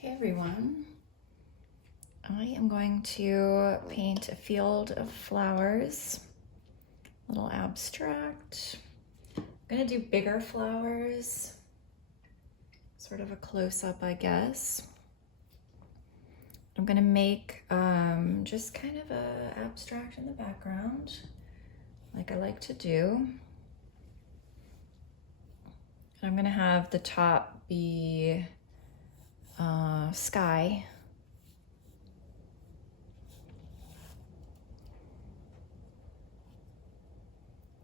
Hey everyone, I am going to paint a field of flowers, a little abstract. I'm gonna do bigger flowers, sort of a close-up, I guess. I'm gonna make just kind of a abstract in the background, like I like to do. And I'm gonna have the top be sky.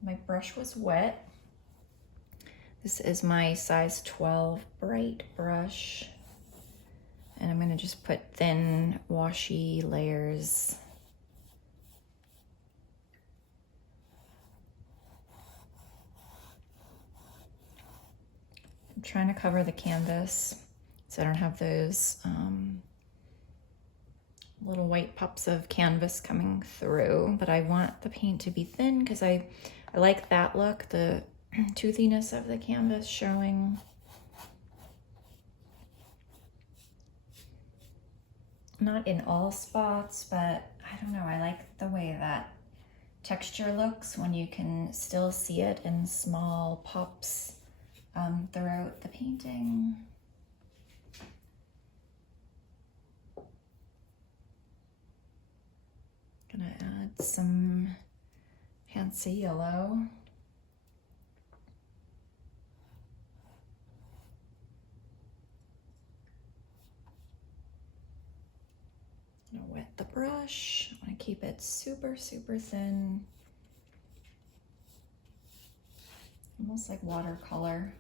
My brush was wet. This is my size 12 bright brush. And I'm gonna just put thin, washy layers. I'm trying to cover the canvas so I don't have those little white pups of canvas coming through, but I want the paint to be thin because I like that look, the toothiness of the canvas showing. Not in all spots, but I don't know, I like the way that texture looks when you can still see it in small pops throughout the painting. Gonna add some Hansa yellow. Gonna wet the brush. I want to keep it super, super thin. Almost like watercolor.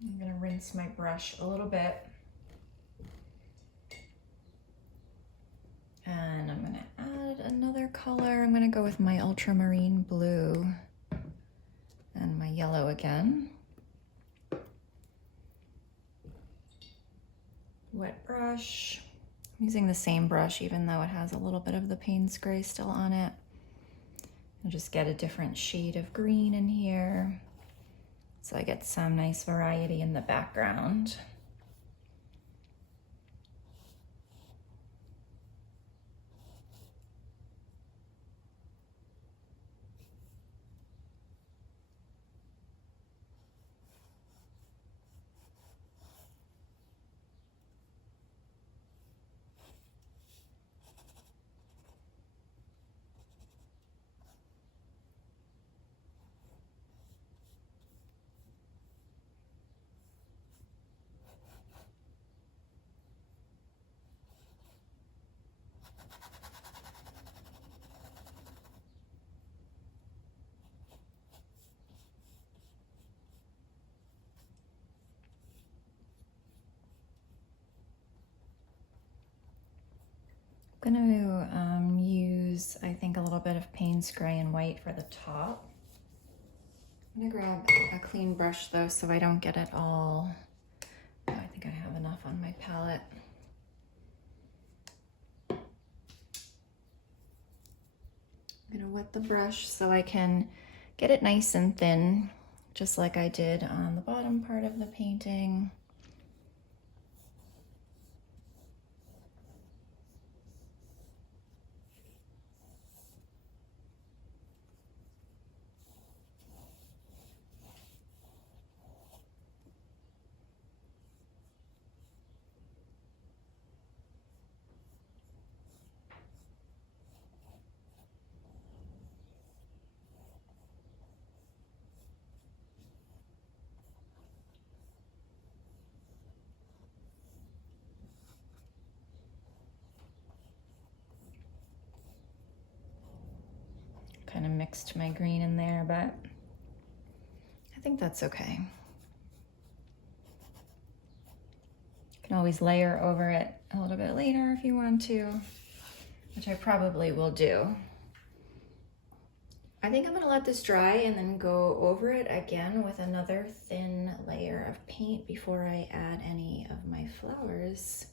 I'm gonna rinse my brush a little bit. And I'm gonna add another color. I'm gonna go with my Ultramarine Blue and my yellow again. Wet brush. I'm using the same brush even though it has a little bit of the Payne's gray still on it. I'll just get a different shade of green in here so I get some nice variety in the background. I'm gonna use, I think, a little bit of Payne's gray and white for the top. I'm gonna grab a clean brush though so I don't get it all. Oh, I think I have enough on my palette. I'm gonna wet the brush so I can get it nice and thin, just like I did on the bottom part of the painting. Kind of mixed my green in there, but I think that's okay. You can always layer over it a little bit later if you want to, which I probably will do. I think I'm gonna let this dry and then go over it again with another thin layer of paint before I add any of my flowers.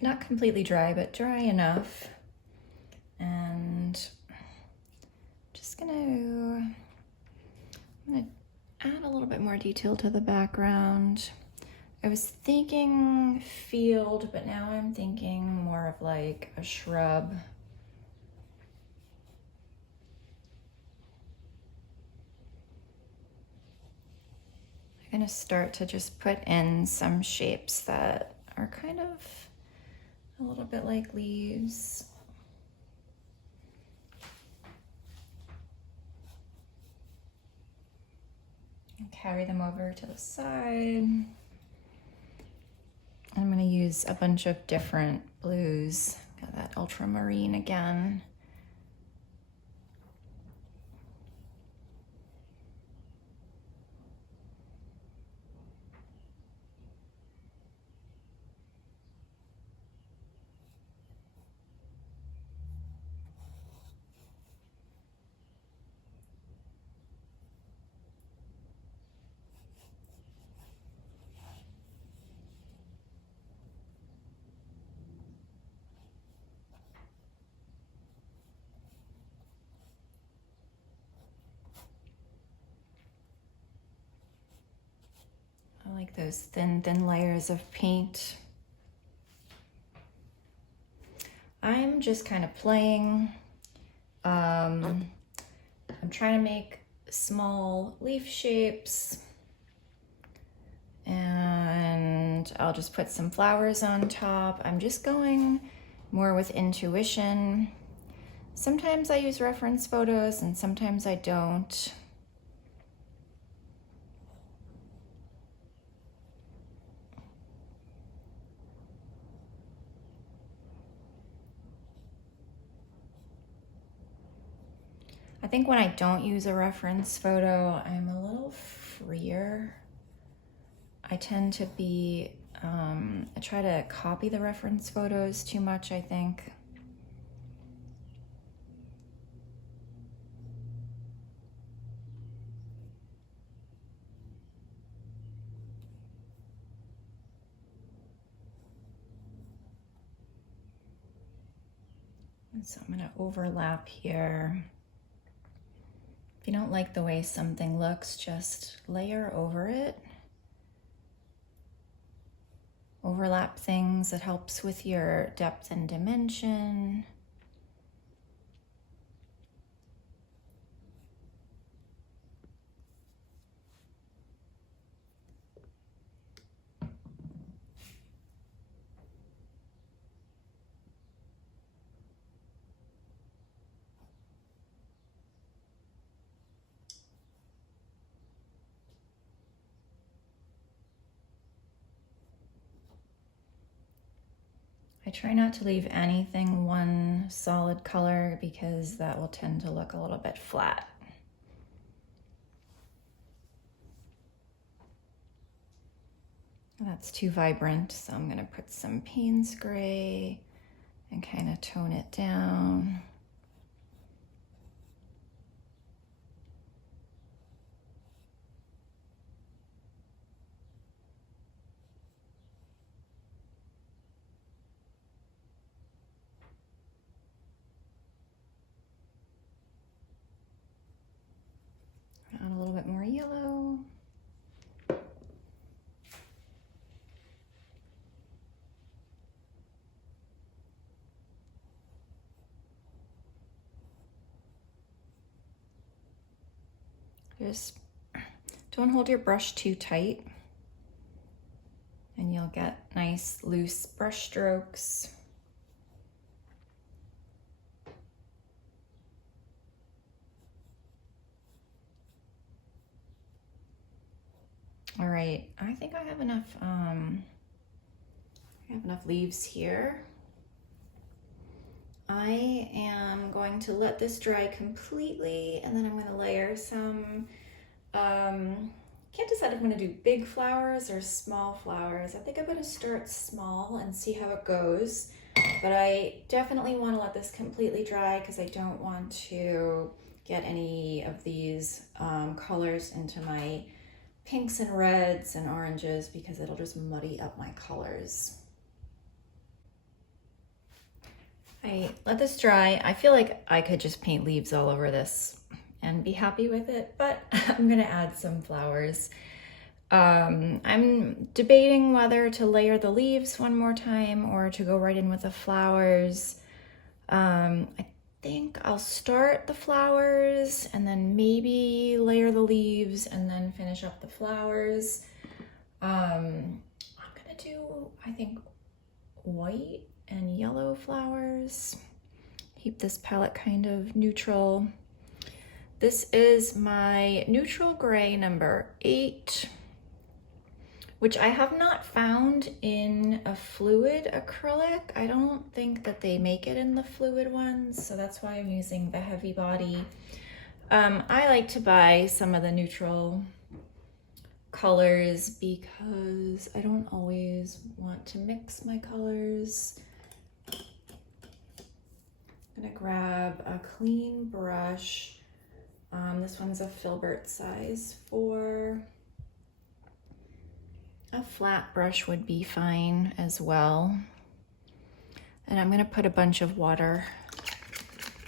Not completely dry, but dry enough. And I'm gonna add a little bit more detail to the background. I was thinking field, but now I'm thinking more of like a shrub. I'm gonna start to just put in some shapes that are kind of a little bit like leaves. And carry them over to the side. I'm going to use a bunch of different blues. Got that ultramarine again. I like those thin layers of paint. I'm just kind of playing. I'm trying to make small leaf shapes, and I'll just put some flowers on top. I'm just going more with intuition. Sometimes I use reference photos and sometimes I don't. I think when I don't use a reference photo, I'm a little freer. I tend to be, I try to copy the reference photos too much, I think. And so I'm gonna overlap here. If you don't like the way something looks, just layer over it. Overlap things, it helps with your depth and dimension. I try not to leave anything one solid color because that will tend to look a little bit flat. That's too vibrant, so I'm gonna put some Payne's gray and kind of tone it down. Add a little bit more yellow. Just don't hold your brush too tight and you'll get nice loose brush strokes. All right, I think I have enough leaves here. I am going to let this dry completely and then I'm going to layer some, can't decide if I'm going to do big flowers or small flowers. I think I'm going to start small and see how it goes. but I definitely want to let this completely dry because I don't want to get any of these colors into my pinks and reds and oranges because it'll just muddy up my colors. I let this dry. I feel like I could just paint leaves all over this and be happy with it, but I'm gonna add some flowers. I'm debating whether to layer the leaves one more time or to go right in with the flowers. I think I'll start the flowers and then maybe layer the leaves and then finish up the flowers. I'm gonna do, I think, white and yellow flowers. Keep this palette kind of neutral. This is my neutral gray number 8, which I have not found in a fluid acrylic. I don't think that they make it in the fluid ones, so that's why I'm using the heavy body. I like to buy some of the neutral colors because I don't always want to mix my colors. I'm gonna grab a clean brush. This one's a filbert size 4. A flat brush would be fine as well. And I'm gonna put a bunch of water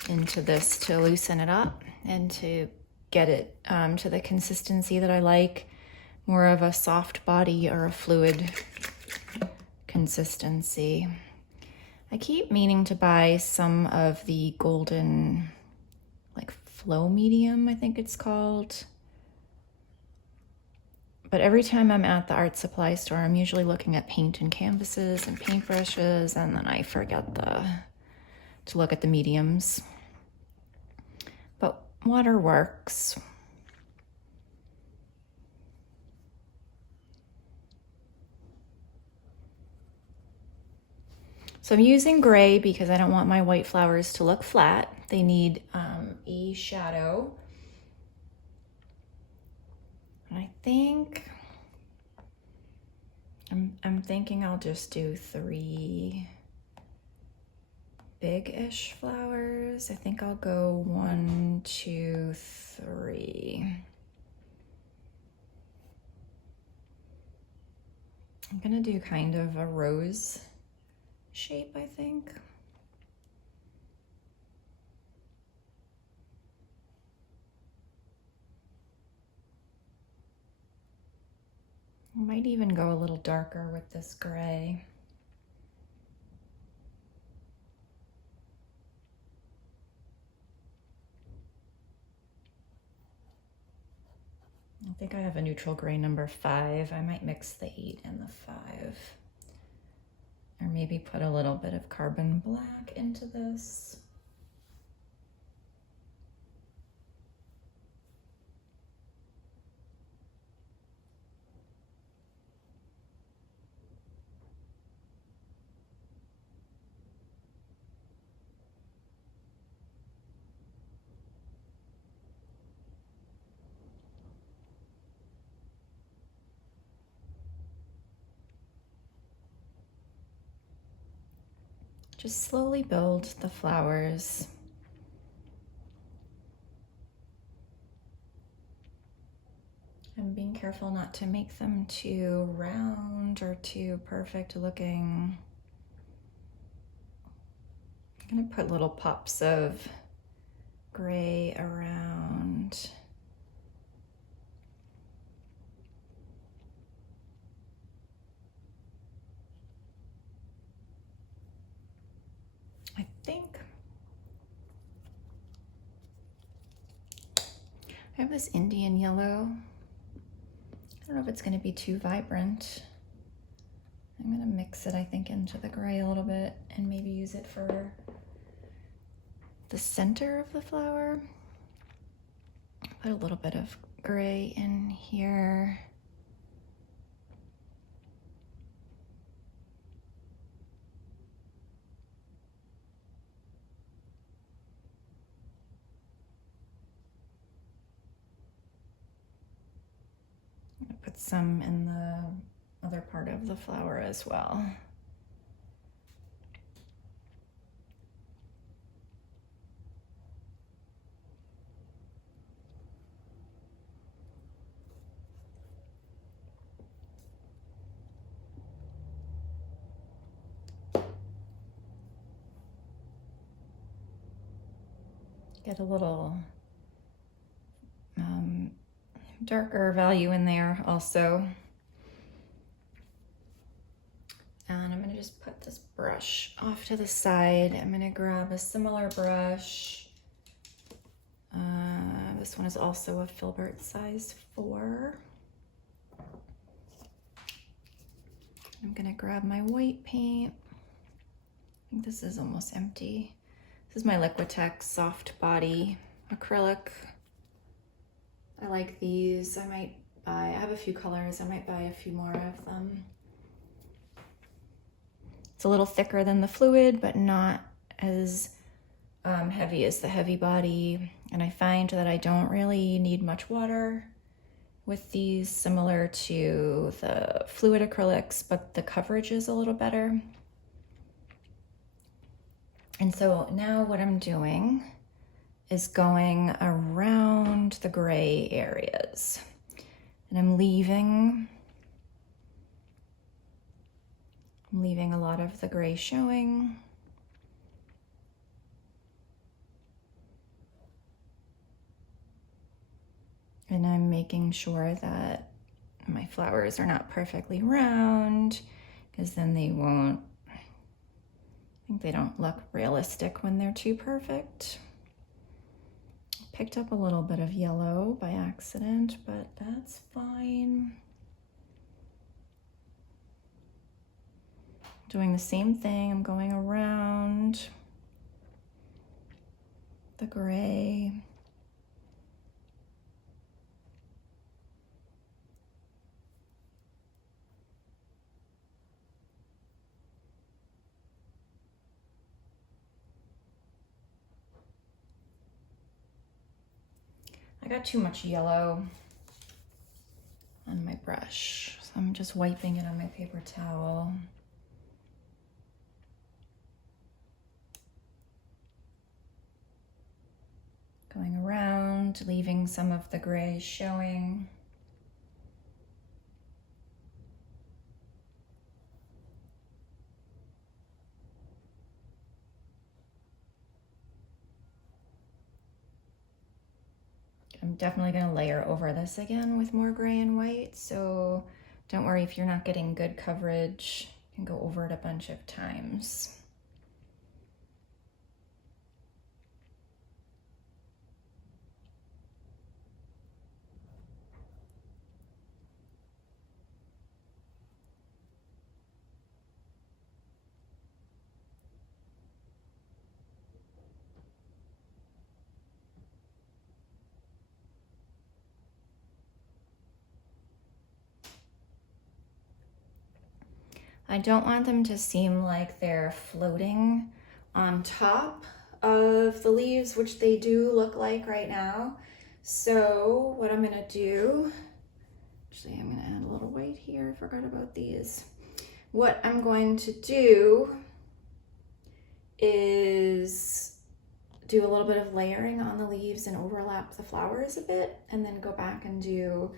into this to loosen it up and to get it to the consistency that I like, more of a soft body or a fluid consistency. I keep meaning to buy some of the golden, like flow medium, I think it's called. But every time I'm at the art supply store, I'm usually looking at paint and canvases and paintbrushes, and then I forget to look at the mediums. But water works. So I'm using gray because I don't want my white flowers to look flat. They need a shadow. And I think I'm thinking I'll just do 3 big-ish flowers. I think I'll go 1, 2, 3. I'm gonna do kind of a rose shape, I think. I might even go a little darker with this gray. I think I have a neutral gray number 5. I might mix the 8 and the 5. Or maybe put a little bit of carbon black into this. Just slowly build the flowers. I'm being careful not to make them too round or too perfect looking. I'm gonna put little pops of gray around. I think I have this Indian yellow. I don't know if it's going to be too vibrant. I'm going to mix it, I think, into the gray a little bit and maybe use it for the center of the flower. Put a little bit of gray in here. Put some in the other part of the flower as well. Get a little darker value in there also. And I'm gonna just put this brush off to the side. I'm gonna grab a similar brush. This one is also a filbert size 4. I'm gonna grab my white paint. I think this is almost empty. This is my Liquitex soft body acrylic. I like these. I have a few colors. I might buy a few more of them. It's a little thicker than the fluid, but not as heavy as the heavy body. And I find that I don't really need much water with these, similar to the fluid acrylics, but the coverage is a little better. And so now what I'm doing is going around the gray areas. And I'm leaving a lot of the gray showing. And I'm making sure that my flowers are not perfectly round, because then they won't, I think they don't look realistic when they're too perfect. Picked up a little bit of yellow by accident, but that's fine. Doing the same thing, I'm going around the gray. I got too much yellow on my brush, so I'm just wiping it on my paper towel. Going around, leaving some of the gray showing. I'm definitely going to layer over this again with more gray and white, so don't worry if you're not getting good coverage. You can go over it a bunch of times. I don't want them to seem like they're floating on top of the leaves, which they do look like right now. So what I'm gonna do, actually I'm gonna add a little white here, I forgot about these. What I'm going to do is do a little bit of layering on the leaves and overlap the flowers a bit, and then go back and do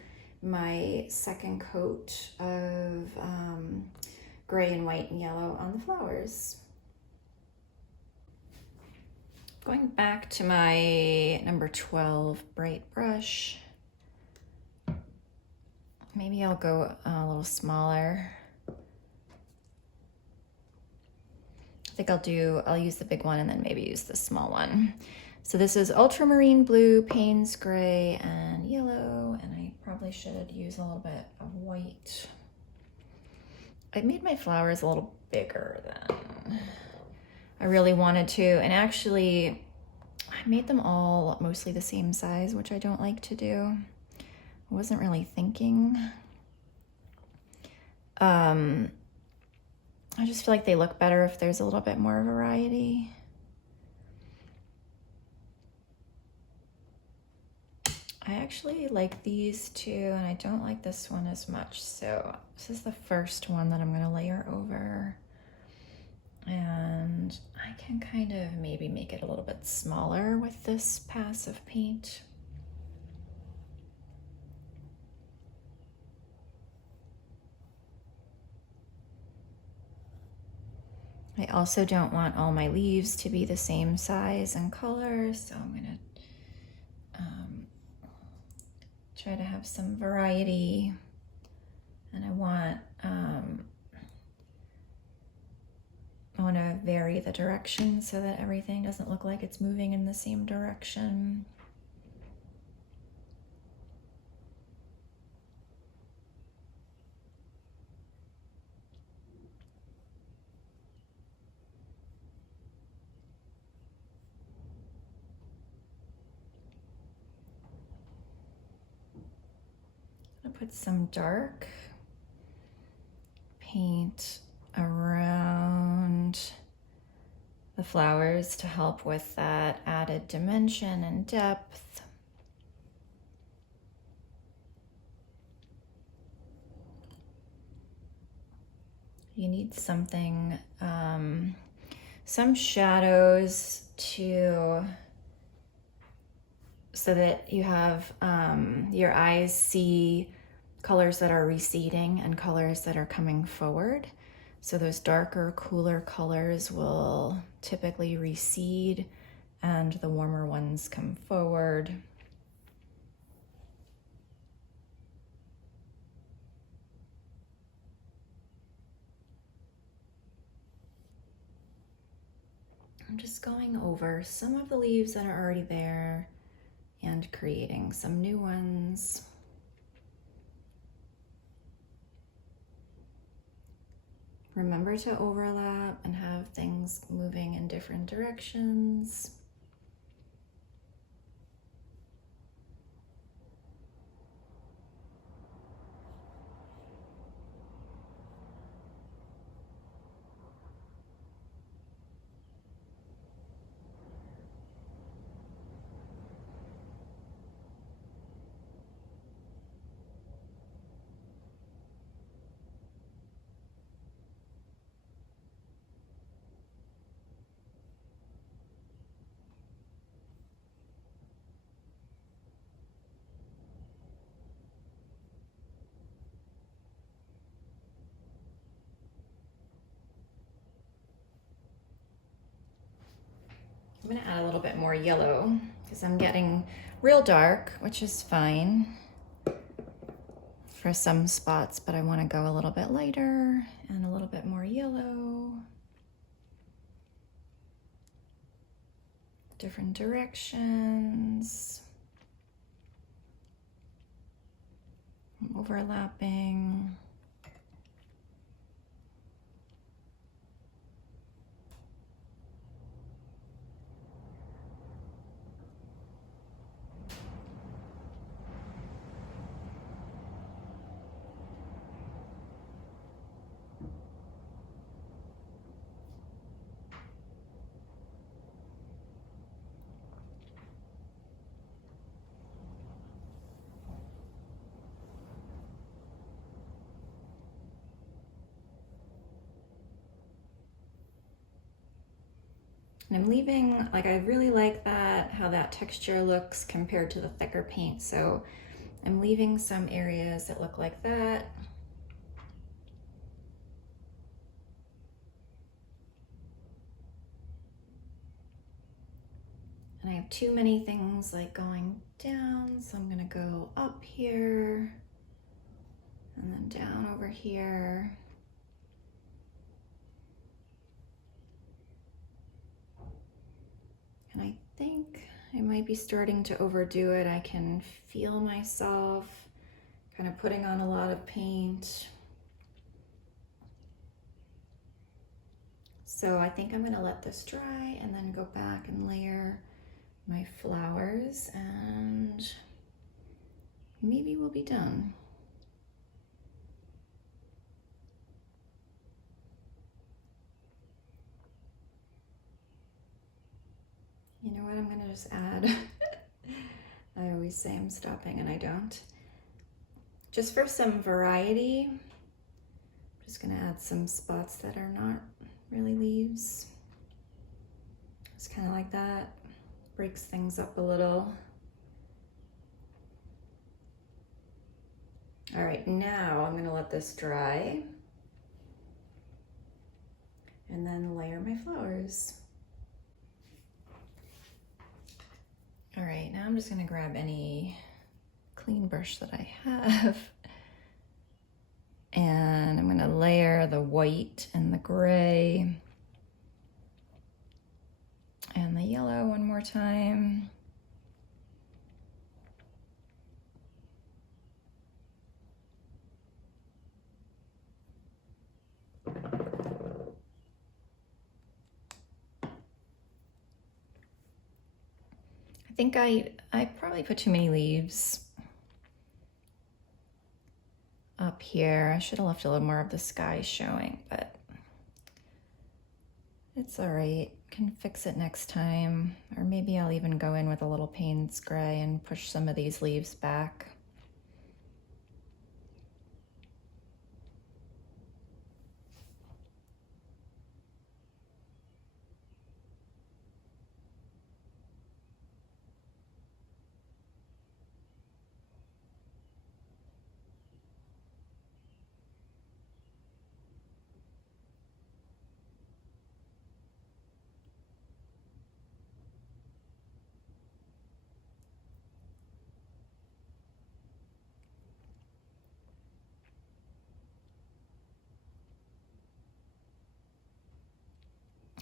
my second coat of gray and white and yellow on the flowers. Going back to my number 12 bright brush, maybe I'll go a little smaller. I think I'll use the big one and then maybe use the small one. So this is Ultramarine Blue, Payne's Gray, and yellow, and I probably should use a little bit of white. I made my flowers a little bigger than I really wanted to, and actually I made them all mostly the same size, which I don't like to do. I wasn't really thinking. I just feel like they look better if there's a little bit more variety. I actually like these two, and I don't like this one as much. So this is the first one that I'm gonna layer over. And I can kind of maybe make it a little bit smaller with this pass of paint. I I also don't want all my leaves to be the same size and color, so I'm gonna try to have some variety. And I want to vary the direction so that everything doesn't look like it's moving in the same direction. I'll put some dark paint around the flowers to help with that added dimension and depth. You need something, some shadows so that you have your eyes see colors that are receding and colors that are coming forward. So those darker, cooler colors will typically recede and the warmer ones come forward. I'm just going over some of the leaves that are already there and creating some new ones. Remember to overlap and have things moving in different directions. I'm gonna add a little bit more yellow because I'm getting real dark, which is fine for some spots, but I want to go a little bit lighter and a little bit more yellow. Different directions. Overlapping. And I'm leaving, like, I really like that, how that texture looks compared to the thicker paint. So I'm leaving some areas that look like that. And I have too many things like going down, so I'm gonna go up here and then down over here. And I think I might be starting to overdo it. I can feel myself kind of putting on a lot of paint. So I think I'm gonna let this dry and then go back and layer my flowers and maybe we'll be done. You know what, I'm gonna just add, I always say I'm stopping and I don't. Just for some variety, I'm just gonna add some spots that are not really leaves. Just kind of like that, breaks things up a little. All right, now I'm gonna let this dry. and then layer my flowers. All right, now I'm just gonna grab any clean brush that I have, and I'm gonna layer the white and the gray and the yellow one more time. I think I probably put too many leaves up here. I should have left a little more of the sky showing, but it's all right. Can fix it next time. Or maybe I'll even go in with a little Payne's gray and push some of these leaves back.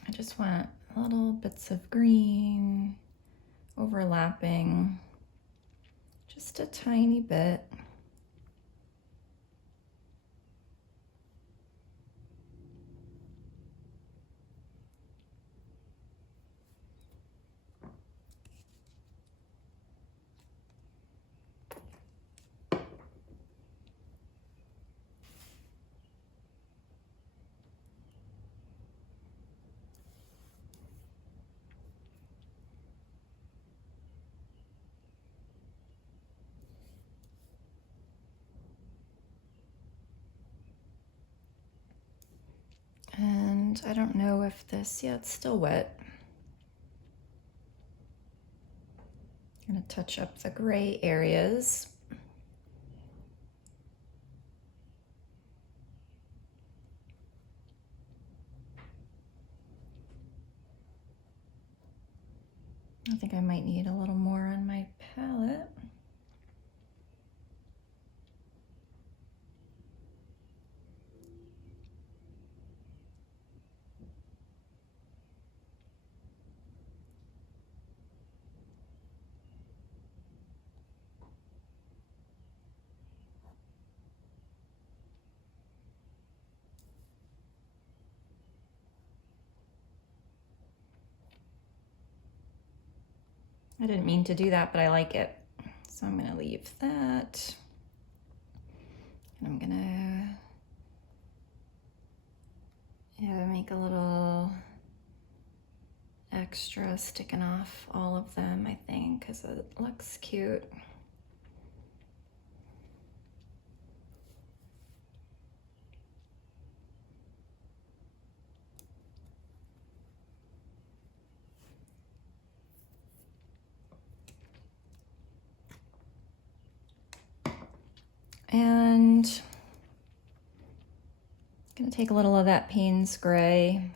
I just want little bits of green overlapping, just a tiny bit. And I don't know if this, yeah, it's still wet. I'm gonna touch up the gray areas. I think I might need a little more on my palette. I didn't mean to do that, but I like it. So I'm gonna leave that. And I'm gonna make a little extra sticking off all of them, I think, because it looks cute. And I'm gonna take a little of that Payne's gray,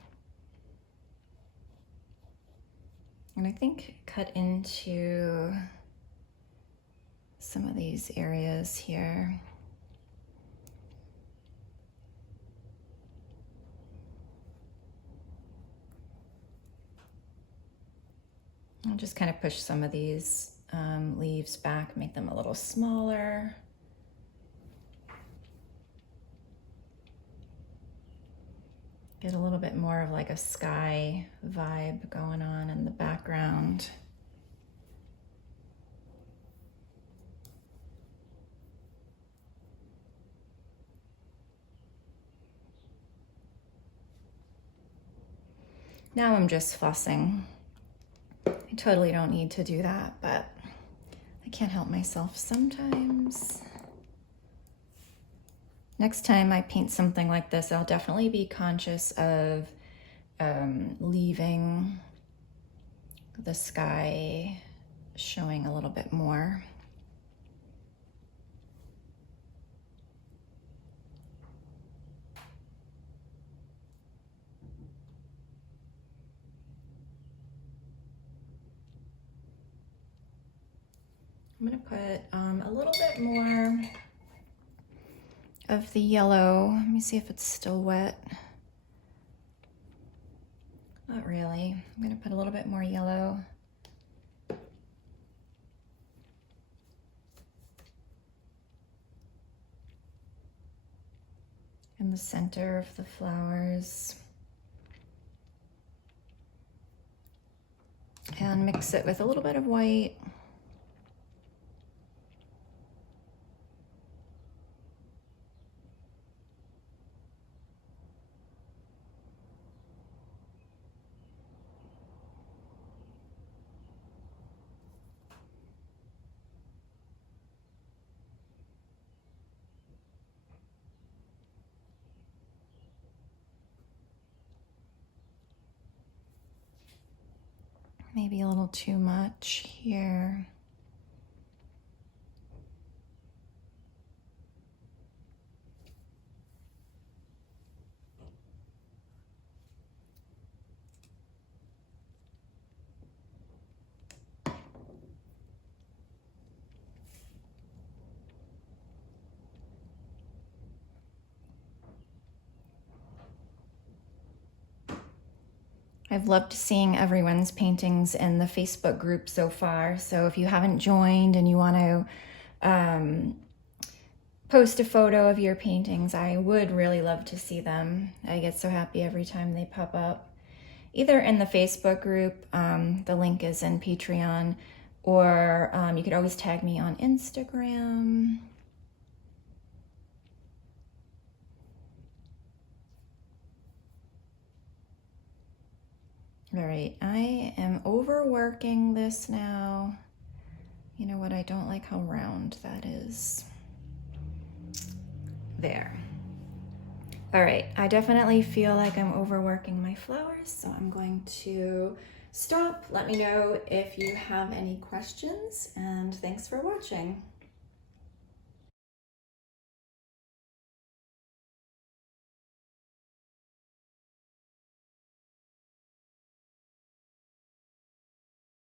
and I think cut into some of these areas here. I'll just kind of push some of these leaves back, make them a little smaller. Get a little bit more of like a sky vibe going on in the background. Now I'm just fussing. I totally don't need to do that, but I can't help myself sometimes. Next time I paint something like this, I'll definitely be conscious of leaving the sky showing a little bit more. I'm gonna put a little bit more of the yellow. Let me see if it's still wet. Not really. I'm gonna put a little bit more yellow. In the center of the flowers. And mix it with a little bit of white. Maybe a little too much here. I've loved seeing everyone's paintings in the Facebook group so far. So if you haven't joined and you want to post a photo of your paintings, I would really love to see them. I get so happy every time they pop up. Either in the Facebook group, the link is in Patreon, or you could always tag me on Instagram. All right, I am overworking this now. You know what, I don't like how round that is. There. All right, I definitely feel like I'm overworking my flowers, so I'm going to stop. Let me know if you have any questions, and thanks for watching.